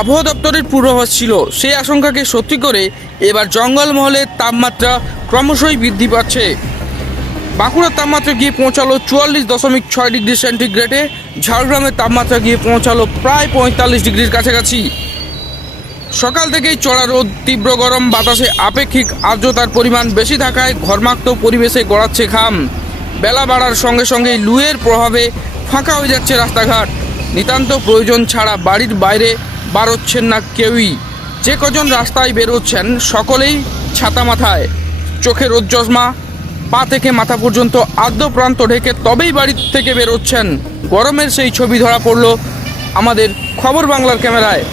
আবহাওয়া দপ্তরের পূর্বাভাস ছিল, সেই আশঙ্কাকে সত্যি করে এবার জঙ্গলমহলের তাপমাত্রা ক্রমশই বৃদ্ধি পাচ্ছে। বাঁকুড়ার তাপমাত্রা গিয়ে পৌঁছালো চুয়াল্লিশ দশমিক ছয় ডিগ্রি সেন্টিগ্রেডে ঝাড়গ্রামের তাপমাত্রা গিয়ে পৌঁছালো প্রায় পঁয়তাল্লিশ ডিগ্রির কাছাকাছি। সকাল থেকেই চড়া রোদ, তীব্র গরম, বাতাসে আপেক্ষিক আর্দ্রতার পরিমাণ বেশি থাকায় ঘর্মাক্ত পরিবেশে গড়াচ্ছে ঘাম। বেলা বাড়ার সঙ্গে সঙ্গে লুয়ের প্রভাবে ফাঁকা হয়ে যাচ্ছে রাস্তাঘাট। নিতান্ত প্রয়োজন ছাড়া বাড়ির বাইরে বাড়চ্ছেন না কেউই। যে কজন রাস্তায় বেরোচ্ছেন সকলেই ছাতা মাথায়। চোখে চশমা পা থেকে মাথা পর্যন্ত আদ্যপ্রান্ত ঢেকে তবেই বাড়ি থেকে বেরোচ্ছেন গরমের সেই ছবি ধরা পড়ল আমাদের খবর বাংলার ক্যামেরায়।